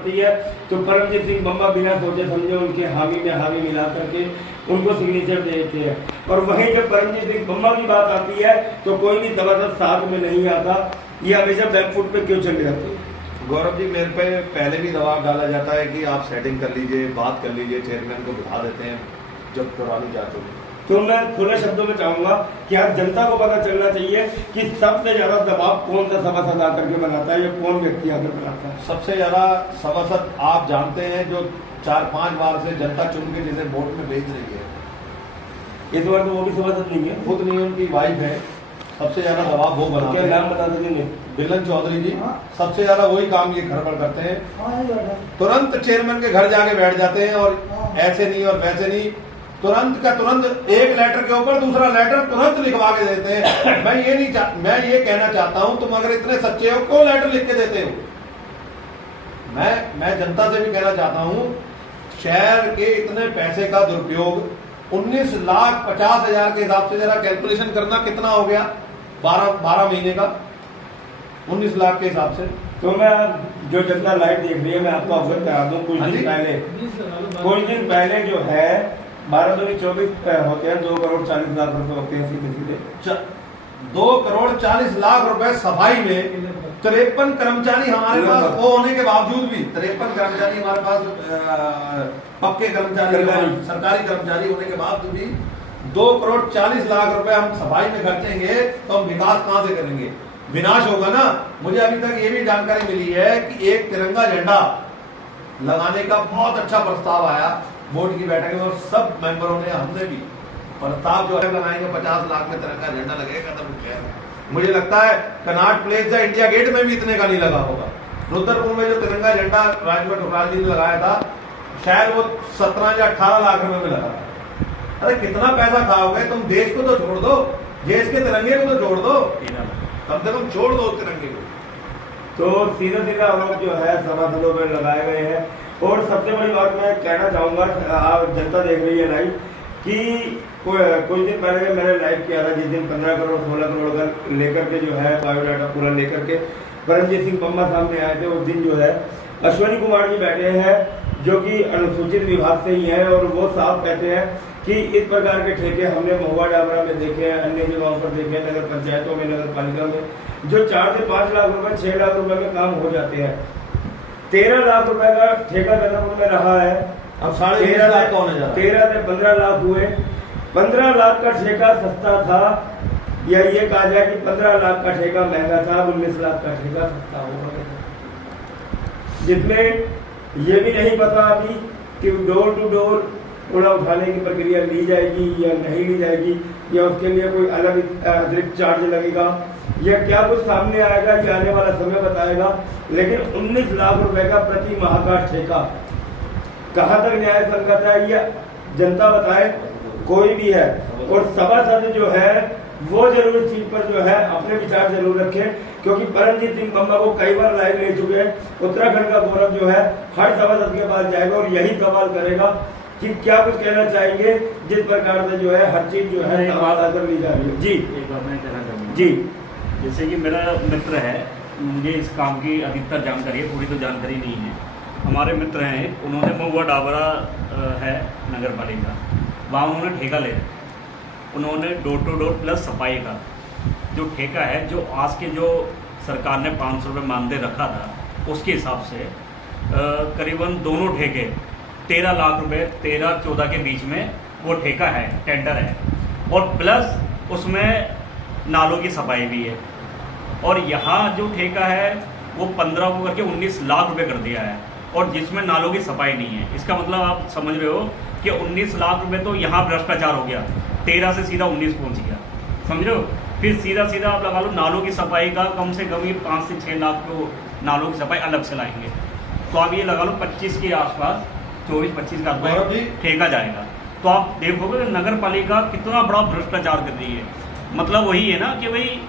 पड़ती है तो परमजीत सिंह बम्बा बिना सोचे समझे उनके हामी में हामी मिला करके उनको सिग्नेचर देते हैं। और वहीं जब परमजीत सिंह बम्बा की बात आती है तो कोई भी जबरदस्त साथ में नहीं आता, ये हमेशा बैकफुट पे क्यों चले जाते हैं? गौरव जी, मेरे पे पहले भी दबाव डाला जाता है कि आप सेटिंग कर लीजिए, बात कर लीजिए, चेयरमैन को बिठा देते हैं जब करवानी चाहते हैं। तो मैं खुले शब्दों में चाहूंगा कि आज जनता को पता चलना चाहिए कि सबसे ज्यादा दबाव कौन सा सभासद आकर के बनाता है या कौन व्यक्ति आकर बनाता है। सबसे ज्यादा सभासद आप जानते हैं जो 4-5 बार से जनता चुन के जिसे वोट में भेज रही है, इस बार तो वो भी सभासद नहीं है, खुद नहीं, उनकी वाइफ है। सबसे ज्यादा दबाव वो बनाते हैं। नाम बता दीजिए। बिलन चौधरी जी सबसे ज्यादा वही काम ये गड़बड़ करते हैं। तुरंत चेयरमैन के घर जाके बैठ जाते हैं और ऐसे नहीं और वैसे नहीं, तुरंत का तुरंत एक लेटर के ऊपर दूसरा लेटर तुरंत लिखवा के देते हैं। मैं ये कहना चाहता हूं, तुम अगर इतने सच्चे हो क्यों लेटर लिख के देते हो? मैं जनता से भी कहना चाहता हूं, शहर के इतने पैसे का दुरुपयोग 19,50,000 के हिसाब से जरा कैलकुलेशन करना कितना हो गया 12 महीने का 19 लाख के हिसाब से। तो मैं जो जनता लाइव देख रही है मैं आपको अवगत करा दूं, कुछ दिन पहले जो है 12-24 होते हैं 2 करोड़ 40 लाख रुपए होते हैं सीधे 2 करोड़ 40 लाख रुपए सफाई में 53 कर्मचारी हमारे पास वो होने के बावजूद भी 53 कर्मचारी हमारे पास पक्के कर्मचारी सरकारी कर्मचारी होने के बावजूद भी 2 करोड़ 40 लाख रुपए हम सफाई में खर्चेंगे तो हम विकास कहां से करेंगे? विनाश होगा ना। मुझे अभी तक ये भी जानकारी मिली है कि एक तिरंगा झंडा लगाने का बहुत अच्छा प्रस्ताव आया बोर्ड की बैठक में और सब मेंबरों ने, हमने भी प्रस्ताव जो है लगाएंगे 50 लाख में तिरंगा झंडा लगेगा। तब मुझे लगता है कनॉट प्लेस या इंडिया गेट में भी इतने का नहीं लगा होगा। रुद्रपुर में जो तिरंगा झंडा राजभर ठुकराल जी ने लगाया था शायद वो 17 या 18 लाख रुपए में लगा था। अरे कितना पैसा खाओगे तुम? देश को तो छोड़ दो, देश के तिरंगे को तो छोड़ दो, कम से कम छोड़ दो तिरंगे को। तो सीधा आरोप जो है सभासदों पर लगाए गए हैं। और सबसे बड़ी बात मैं कहना चाहूंगा, आप जनता देख रही है लाइव कि कुछ दिन पहले मैंने लाइव किया था जिस दिन 15 करोड़ 16 करोड़ का लेकर के जो है बायोडाटा पूरा लेकर के परमजीत सिंह बम्बा सामने आए थे। उस दिन जो है अश्विनी कुमार जी बैठे हैं जो कि अनुसूचित विभाग से ही है और वो साफ कहते हैं कि इस प्रकार के ठेके हमने महुआ डाबरा में देखे हैं, अन्य जगहों पर देखे हैं, नगर पंचायतों में, नगर पालिका में जो 4 से 5 लाख रुपए 6 लाख रुपए में काम हो जाते हैं। 13 लाख रुपए का ठेका गंगापुर में रहा है। अब 13.5 लाख कौन है? 13 से 15 लाख हुए। 15 लाख का ठेका सस्ता था या ये कहा जाए कि 15 लाख का ठेका महंगा था, 19 लाख का ठेका सस्ता होगा, जिसमें ये भी नहीं पता अभी कि डोर टू डोर कूड़ा उठाने की प्रक्रिया ली जाएगी या नहीं ली जाएगी या उसके लिए कोई अलग अतिरिक्त चार्ज लगेगा या क्या कुछ सामने आएगा, ये आने वाला समय बताएगा। लेकिन 19 लाख रुपए का प्रति माह का ठेका कहाँ तक न्याय संगत है ये जनता बताए, कोई भी है। और सभासद जो है वो जरूर इस चीज पर जो है अपने विचार जरूर रखें, क्योंकि परमजीत सिंह बम्बा को कई बार लाइव ले चुके हैं। उत्तराखंड का गौरव जो है हर सभासद के पास जाएगा और यही सवाल करेगा कि क्या कुछ कहना चाहेंगे जिस प्रकार से जो है हर चीज जो है कर ली जा रही है। जी एक बात मैं कहना चाहूँगा जी, जैसे कि मेरा मित्र है, मुझे इस काम की अधिकतर जानकारी है, पूरी तो जानकारी नहीं है। हमारे मित्र हैं, उन्होंने महुआ डाबरा है नगर पालिका, वहाँ उन्होंने ठेका ले रखा। उन्होंने डोर टू डोर प्लस सफाई का जो ठेका है, जो आज के जो सरकार ने 500 रुपये मानदेय रखा था उसके हिसाब से करीबन दोनों ठेके 13 लाख रुपए 13-14 के बीच में वो ठेका है, टेंडर है, और प्लस उसमें नालों की सफाई भी है। और यहाँ जो ठेका है वो 15 को करके 19 लाख रुपए कर दिया है और जिसमें नालों की सफाई नहीं है। इसका मतलब आप समझ रहे हो कि 19 लाख रुपए तो यहाँ भ्रष्टाचार हो गया, 13 से सीधा 19 पहुँच गया, समझ रहे हो। फिर सीधा आप लगा लो नालों की सफाई का कम से कम 5 से 6 लाख को नालों की सफाई अलग से लाएंगे, तो आप ये लगा लो 25 के आसपास, 24-25 का आसपास ठेका जाएगा। तो आप देखोगे नगर पालिका कितना बड़ा भ्रष्टाचार कर रही है। मतलब वही है ना कि भाई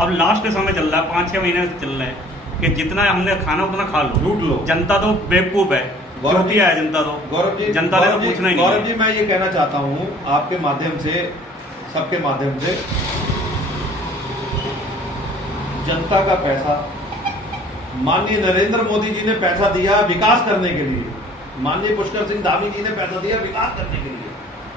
अब लास्ट समय चल रहा है, 5-6 महीने से चल रहे हैं कि जितना हमने खाना उतना खा लो, लूट लो। जनता तो बेवकूफ है, चौथिया है जनता तो। गौरव जी, जनता ने तो पूछना ही नहीं। गौरव जी, मैं ये कहना चाहता हूँ आपके माध्यम से, सबके माध्यम से, जनता का पैसा माननीय नरेंद्र मोदी जी ने पैसा दिया विकास करने के लिए, माननीय पुष्कर सिंह धामी जी ने पैसा दिया विकास करने के लिए,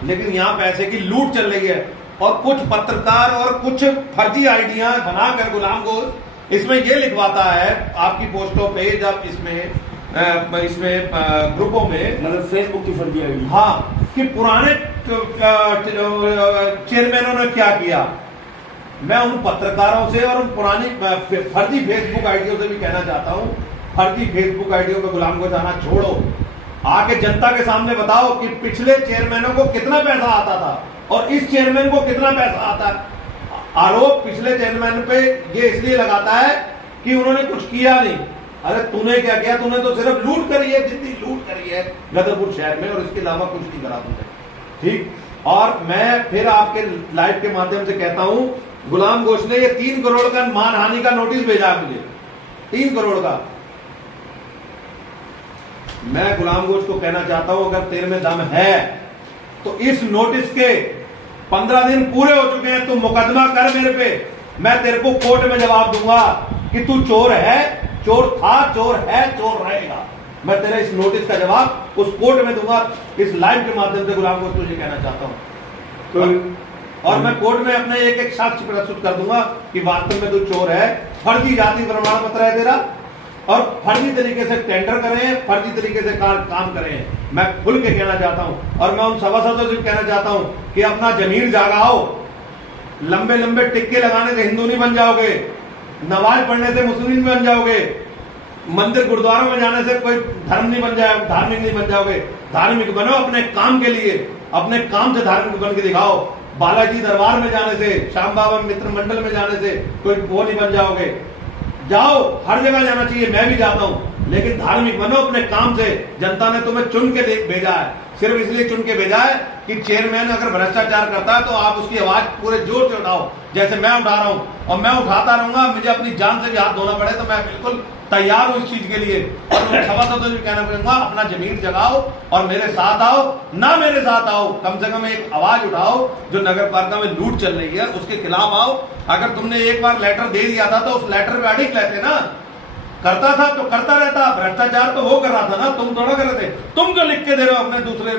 लेकिन यहाँ पैसे की लूट चल रही है और कुछ पत्रकार और कुछ फर्जी आइडिया बनाकर गुलाम घोष इसमें ये लिखवाता है आपकी पोस्टों पे, जब इसमें ग्रुपों में, मतलब फेसबुक की फर्जी आईडी, हाँ, कि पुराने चेयरमैनों ने क्या किया। मैं उन पत्रकारों से और उन पुरानी फर्जी फेसबुक आईडियों से भी कहना चाहता हूं, फर्जी फेसबुक आईडियों पे गुलाम घोष आना छोड़ो, आके जनता के सामने बताओ कि पिछले चेयरमैनों को कितना पैसा आता था और इस चेयरमैन को कितना पैसा आता है। आरोप पिछले चेयरमैन पे ये इसलिए लगाता है कि उन्होंने कुछ किया नहीं। अरे तूने क्या किया? तूने तो सिर्फ लूट करी है, जितनी लूट करी है गदरपुर शहर में, और इसके अलावा कुछ नहीं करा तुमने, ठीक। और मैं फिर आपके लाइव के माध्यम से कहता हूं, गुलाम घोष ने ये 3 करोड़ का मानहानि का नोटिस भेजा है मुझे, 3 करोड़ का। मैं गुलाम घोष को कहना चाहता हूं, अगर तेरे में दम है तो इस नोटिस के 15 दिन पूरे हो चुके हैं, तू मुकदमा कर मेरे पे, मैं तेरे को कोर्ट में जवाब दूंगा कि तू चोर है, चोर था, चोर है, चोर रहेगा। मैं तेरे इस नोटिस का जवाब उस कोर्ट में दूंगा। इस लाइव के माध्यम से गुलाम घोष तुझे कहना चाहता हूं तो, और मैं कोर्ट में अपने एक साक्ष्य प्रस्तुत कर दूंगा कि वास्तव में तू चोर है, फर्जी जाति प्रमाण पत्र है तेरा, और फर्जी तरीके से टेंडर करें, फर्जी तरीके से काम करें। मैं खुल के कहना चाहता हूं, और मैं उन सभासदों से कहना चाहता हूं कि अपना जमीर जागाओ। लंबे लंबे टिक्के लगाने से हिंदू नहीं बन जाओगे, नमाज पढ़ने से मुस्लिम बन जाओगे, मंदिर गुरुद्वारों में जाने से कोई धर्म नहीं बन जाए, धार्मिक नहीं बन जाओगे। धार्मिक बनो अपने काम के लिए, अपने काम से धार्मिक बन के दिखाओ। बालाजी दरबार में जाने से, श्याम बाबा मित्र मंडल में जाने से कोई वो नहीं बन जाओगे। जाओ, हर जगह जाना चाहिए, मैं भी जाता हूं, लेकिन धार्मिक बनो अपने काम से। जनता ने तुम्हें चुन के भेजा है, सिर्फ इसलिए चुन के भेजा है कि चेयरमैन अगर भ्रष्टाचार करता है तो आप उसकी आवाज पूरे जोर से उठाओ, जैसे मैं उठा रहा हूं, और मैं उठाता रहूंगा। मुझे अपनी जान से भी हाथ धोना पड़े तो मैं बिल्कुल तैयार हूं इस चीज के लिए। और मैं सभासदों से भी कहना चाहूंगा, अपना जमीर जगाओ और मेरे साथ आओ, ना मेरे साथ आओ, कम से कम एक आवाज उठाओ। जो नगर पालिका में लूट चल रही है उसके खिलाफ आओ। अगर तुमने एक बार लेटर दे दिया था तो उस लेटर पे अडिग लेते ना, करता था तो करता रहता। भ्रष्टाचार तो वो कर रहा था ना, तुम थोड़ा कर रहे थे। तुम क्यों लिख के दे रहे हो अपने दूसरे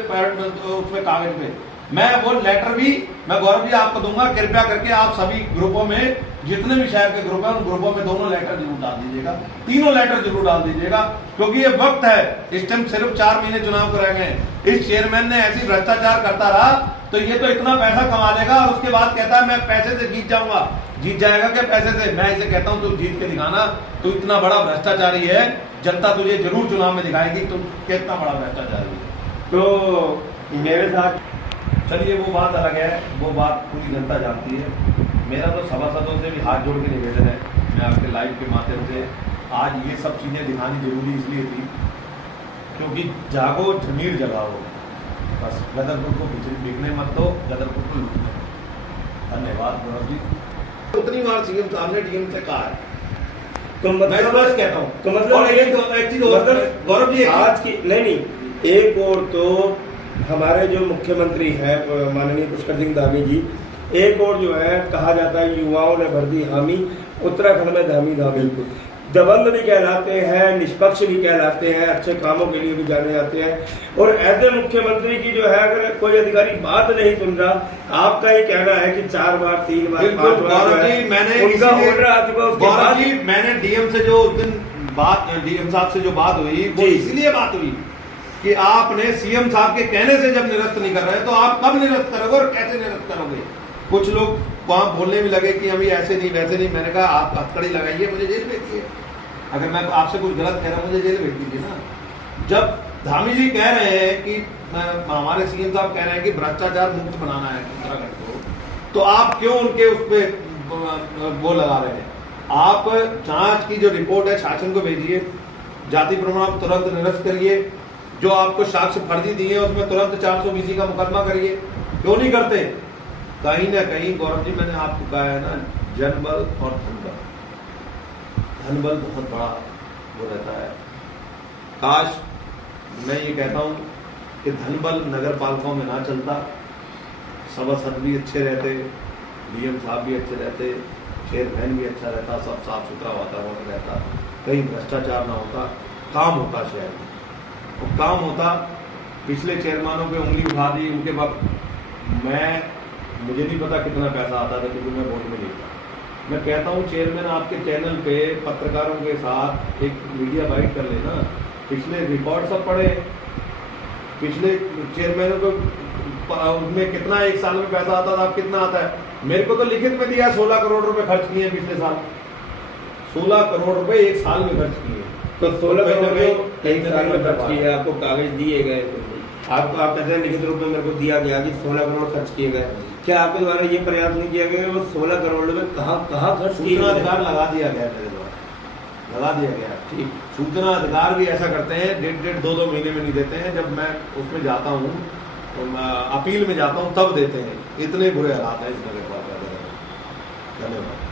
उसमें कागज पे? मैं वो लेटर भी मैं गौरव जी आपको दूंगा, कृपया करके आप सभी ग्रुपों में, जितने भी शहर के ग्रुप हैं उन ग्रुपों में दोनों लेटर जरूर डाल दीजिएगा, तीनों लेटर जरूर डाल दीजिएगा, क्योंकि ये वक्त है। इस टाइम सिर्फ 4 महीने चुनाव कराए गए। इस चेयरमैन ने ऐसी भ्रष्टाचार करता रहा तो ये तो इतना पैसा कमा लेगा और उसके बाद कहता है मैं पैसे से जीत जाऊंगा। जीत जाएगा क्या पैसे से? मैं इसे कहता हूं तू जीत के दिखाना। तू इतना बड़ा भ्रष्टाचारी है, जनता तुझे जरूर चुनाव में दिखाएगी तुम कितना बड़ा भ्रष्टाचारी है। तो मेरे साथ चलिए वो बात अलग है, वो बात पूरी जनता जानती है। मेरा तो सभासदों से भी हाथ जोड़ के निवेदन है, मैं आपके लाइव के माध्यम से आज ये सब चीज़ें दिखानी जरूरी इसलिए थी क्योंकि जागो, जमीर जगाओ, बस गदरपुर को बिकने मत दो, गदरपुर को लूटने। धन्यवाद गौरव जी। उतनी बार सीएम साहब ने डीएम से कहा है, तो मतलब बस कहता हूँ। तो मतलब और एक चीज गौरव जी, आज की नहीं, एक और तो हमारे जो मुख्यमंत्री हैं माननीय पुष्कर सिंह धामी जी, एक और जो है कहा जाता है युवाओं ने भर दी हामी, उत्तराखंड में धामी धामी, दबंग भी कहलाते हैं, निष्पक्ष भी कहलाते हैं, अच्छे कामों के लिए भी जाने जाते हैं। और ऐसे मुख्यमंत्री की जो है अगर कोई अधिकारी बात नहीं सुन रहा, आपका ही कहना है कि 4 बार 3 बार 5 बार मैंने उनका ऑर्डर आ चुका, उसके बाद जी मैंने डीएम से जो उस दिन बात, डीएम साहब से जो बात हुई वो इसलिए बात हुई कि आपने सीएम साहब के कहने से जब निरस्त नहीं कर रहे तो आप कब निरस्त करोगे और कैसे निरस्त करोगे? कुछ लोग वहां बोलने भी लगे कि अभी ऐसे नहीं वैसे नहीं। मैंने कहा आप हथकड़ी लगाइए, मुझे जेल भेजिए। अगर मैं आपसे कुछ गलत कह रहा हूं मुझे जेल भेज दीजिए ना। जब धामी जी कह रहे हैं कि हमारे सीएम साहब कह रहे हैं कि भ्रष्टाचार मुक्त बनाना है उत्तराखंड को, तो आप क्यों उनके उस पर वो लगा रहे हैं? आप जांच की जो रिपोर्ट है शासन को भेजिए, जाति प्रमाण तुरंत निरस्त करिए, जो आपको साक्ष्य फर्जी दिए उसमें तुरंत 420 का मुकदमा करिए। क्यों नहीं करते? कहीं ना कहीं गौरव जी मैंने आपको कहा है ना, जनबल और धनबल, धनबल बहुत बड़ा वो रहता है। काश मैं ये कहता हूँ कि धनबल नगर पालिकाओं में ना चलता, सभासद भी अच्छे रहते, डीएम साहब भी अच्छे रहते, चेयरमैन भी अच्छा रहता, सब साफ सुथरा वातावरण रहता। कहीं भ्रष्टाचार ना होता, काम होता शहर में, और काम होता। पिछले चेयरमैनों पे उंगली उठा दी उनके वक्त, मुझे नहीं पता कितना पैसा आता था क्योंकि मैं बोर्ड में नहीं था। मैं कहता हूँ चेयरमैन आपके चैनल पे पत्रकारों के साथ एक मीडिया बाइट कर लेना, पिछले रिकॉर्ड सब पढ़े, पिछले चेयरमैनों को उसमें कितना एक साल में पैसा आता था, अब कितना आता है। मेरे को तो लिखित में दिया 16 करोड़ रुपए खर्च किए पिछले साल, 16 करोड़ रुपए एक साल में खर्च किए। तो 16 करोड़ रुपए एक साल में खर्च किए, आपको कागज दिए गए, आप कहते हैं लिखित रूप में मेरे को दिया गया कि 16 करोड़ खर्च किए गए। क्या आपके द्वारा ये प्रयास नहीं किया गया कि वो 16 करोड़ रुपए कहाँ खर्च किए? सूचना अधिकार लगा दिया गया मेरे द्वारा, लगा दिया गया। ठीक, सूचना अधिकार भी ऐसा करते हैं, 1.5-2 महीने में नहीं देते हैं। जब मैं उसमें जाता हूँ तो अपील में जाता हूँ तब देते हैं। इतने बुरे हालात हैं इस नगर पालिका। धन्यवाद।